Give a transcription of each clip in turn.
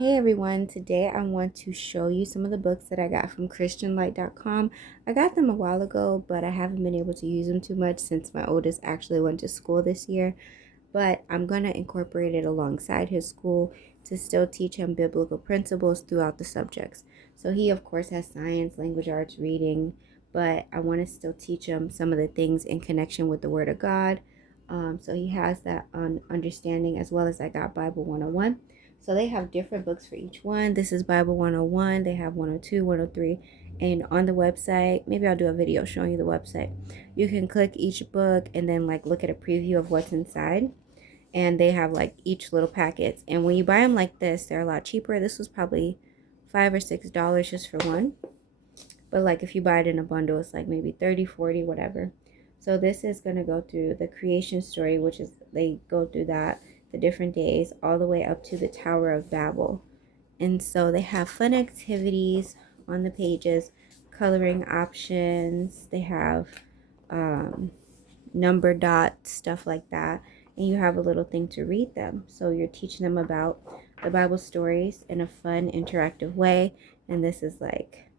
Hey everyone, today I want to show you some of the books that I got from christianlight.com. I got them a while ago, but I haven't been able to use them too much since my oldest actually went to school this year. But I'm going to incorporate it alongside his school to still teach him biblical principles throughout the subjects. So he, of course, has science, language arts, reading, but I want to still teach him some of the things in connection with the Word of God. So he has that understanding, as well as I got Bible 101. So they have different books for each one. This is Bible 101. They have 102, 103. And on the website, maybe I'll do a video showing you the website. You can click each book and then like look at a preview of what's inside. And they have like each little packets. And when you buy them like this, they're a lot cheaper. This was probably $5 or $6 just for one. But like if you buy it in a bundle, it's like maybe 30, 40, whatever. So this is going to go through the creation story, which is they go through that, the different days, all the way up to the Tower of Babel. And so they have fun activities on the pages, coloring options. They have number dots, stuff like that. And you have a little thing to read them. So you're teaching them about the Bible stories in a fun, interactive way. And this is like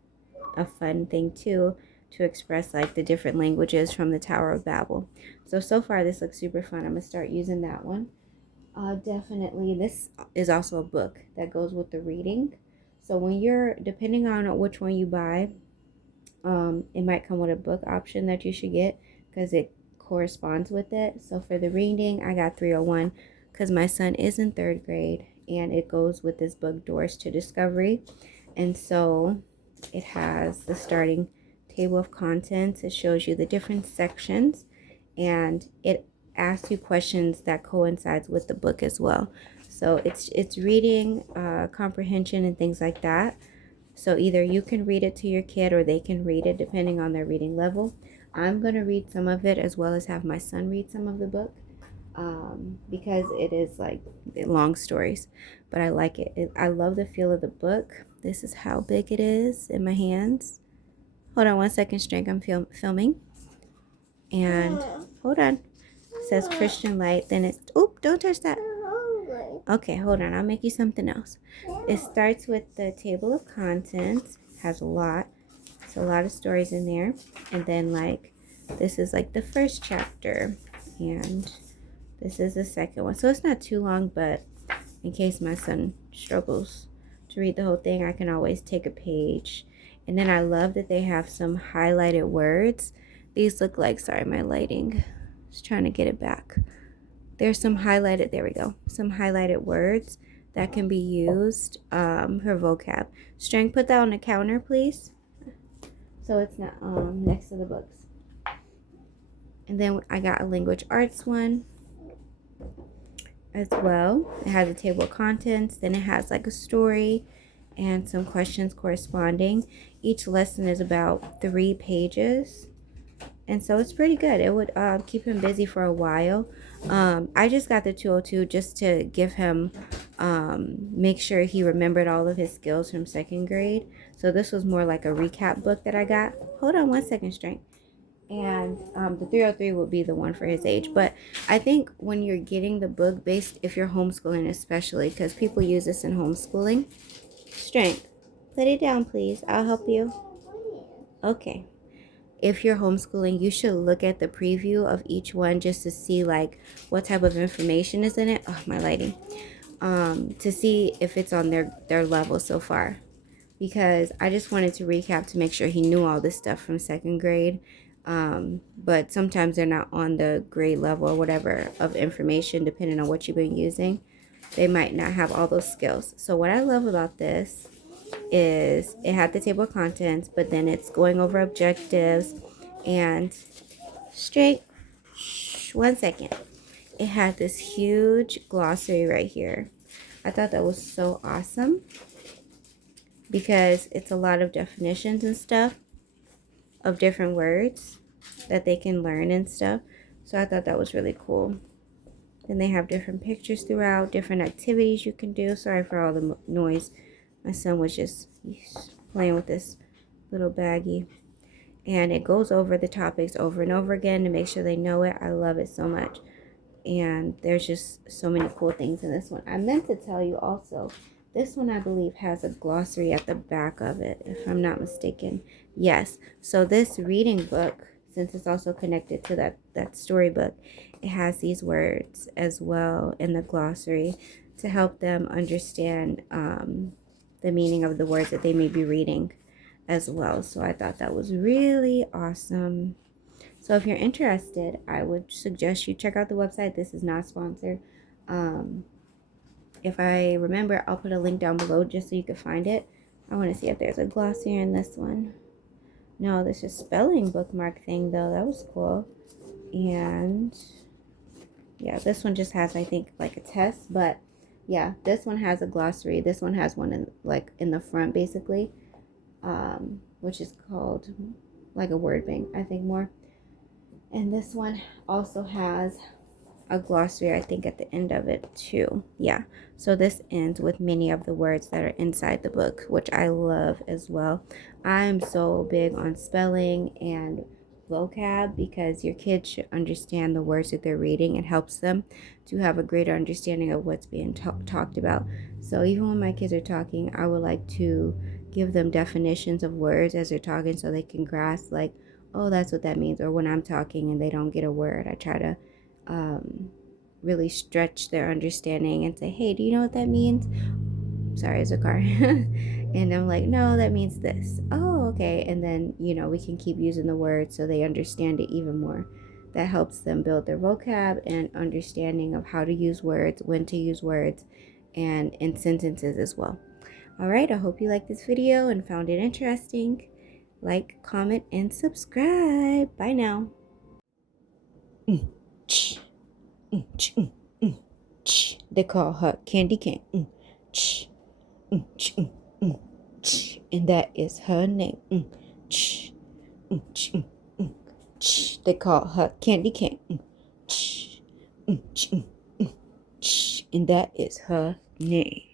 a fun thing too, to express like the different languages from the Tower of Babel. So far this looks super fun. I'm gonna start using that one. Definitely this is also a book that goes with the reading. So when you're, depending on which one you buy, it might come with a book option that you should get because it corresponds with it. So for the reading, I got 301 because my son is in 3rd grade, and it goes with this book, Doors to Discovery. And so it has the starting table of contents. It shows you the different sections, and it asks you questions that coincides with the book as well. So it's reading, comprehension, and things like that. So either you can read it to your kid or they can read it depending on their reading level. I'm going to read some of it as well as have my son read some of the book, because it is like long stories, but I like it. I love the feel of the book. This is how big it is in my hands. Hold on 1 second, Strength. I'm filming. And hold on. It says Christian Light. Then it's, oop, don't touch that. Okay, hold on. I'll make you something else. It starts with the table of contents. Has a lot. It's a lot of stories in there. And then like, this is like the first chapter. And this is the second one. So it's not too long, but in case my son struggles to read the whole thing, I can always take a page. And then I love that they have some highlighted words. These look like, sorry, my lighting. Just trying to get it back. There's some highlighted, there we go. Some highlighted words that can be used for vocab. Strength, put that on the counter, please. So it's not next to the books. And then I got a language arts one as well. It has a table of contents. Then it has like a story and some questions corresponding. Each lesson is about 3 pages. And so it's pretty good. It would keep him busy for a while. I just got the 202 just to give him, make sure he remembered all of his skills from 2nd grade. So this was more like a recap book that I got. Hold on 1 second, Strength. And the 303 would be the one for his age. But I think when you're getting the book based, if you're homeschooling especially, because people use this in homeschooling. Strength, put it down, please. I'll help you. Okay. If you're homeschooling, you should look at the preview of each one just to see like what type of information is in it. Oh, my lighting. To see if it's on their level so far. Because I just wanted to recap to make sure he knew all this stuff from 2nd grade. But sometimes they're not on the grade level or whatever of information, depending on what you've been using. They might not have all those skills. So what I love about this is it had the table of contents, but then it's going over objectives and straight. 1 second. It had this huge glossary right here. I thought that was so awesome because it's a lot of definitions and stuff of different words that they can learn and stuff. So I thought that was really cool. Then they have different pictures throughout, different activities you can do. Sorry for all the noise. My son was just playing with this little baggie. And it goes over the topics over and over again to make sure they know it. I love it so much. And there's just so many cool things in this one. I meant to tell you also This one, I believe, has a glossary at the back of it, if I'm not mistaken. Yes. So this reading book, since it's also connected to that storybook, it has these words as well in the glossary to help them understand the meaning of the words that they may be reading as well. So I thought that was really awesome. So if you're interested, I would suggest you check out the website. This is not sponsored. If I remember, I'll put a link down below just so you can find it. I want to see if there's a glossary in this one. No, this is spelling bookmark thing though. That was cool. And yeah, this one just has, I think, like a test, but yeah, this one has a glossary. This one has one in the front basically, which is called like a word bank, I think more. And this one also has a glossary, I think, at the end of it too. Yeah, so this ends with many of the words that are inside the book, which I love as well. I'm so big on spelling and vocab because your kids should understand the words that they're reading. It helps them to have a greater understanding of what's being talked about. So even when my kids are talking, I would like to give them definitions of words as they're talking so they can grasp, like, oh, that's what that means. Or when I'm talking and they don't get a word, I try to really stretch their understanding and say, hey, do you know what that means? Sorry, it's a car. And I'm like, no, that means this. Oh, okay. And then, we can keep using the word so they understand it even more. That helps them build their vocab and understanding of how to use words, when to use words, and in sentences as well. All right, I hope you liked this video and found it interesting. Like, comment, and subscribe. Bye now. They call her Candy Cane. And that is her name. They call her Candy Cane. And that is her name.